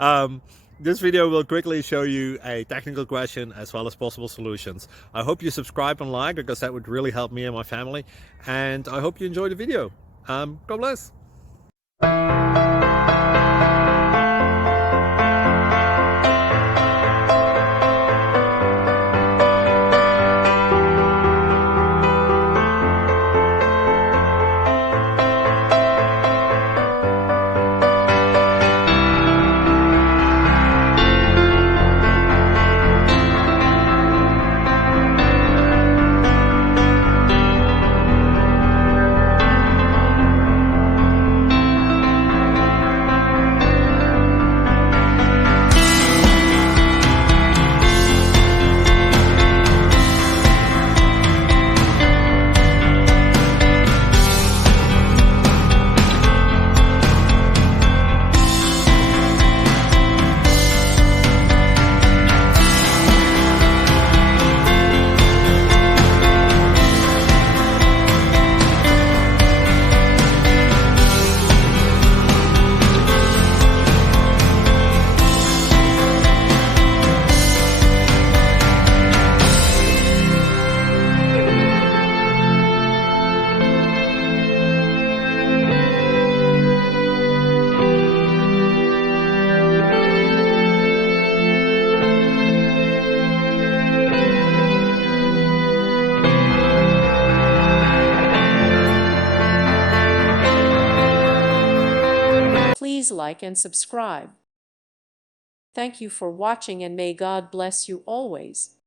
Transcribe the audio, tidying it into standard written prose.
um, this video will quickly show you a technical question as well as possible solutions. I hope you subscribe and like, because that would really help me and my family. And I hope you enjoy the video. God bless. Please like and subscribe. Thank you for watching, and may God bless you always.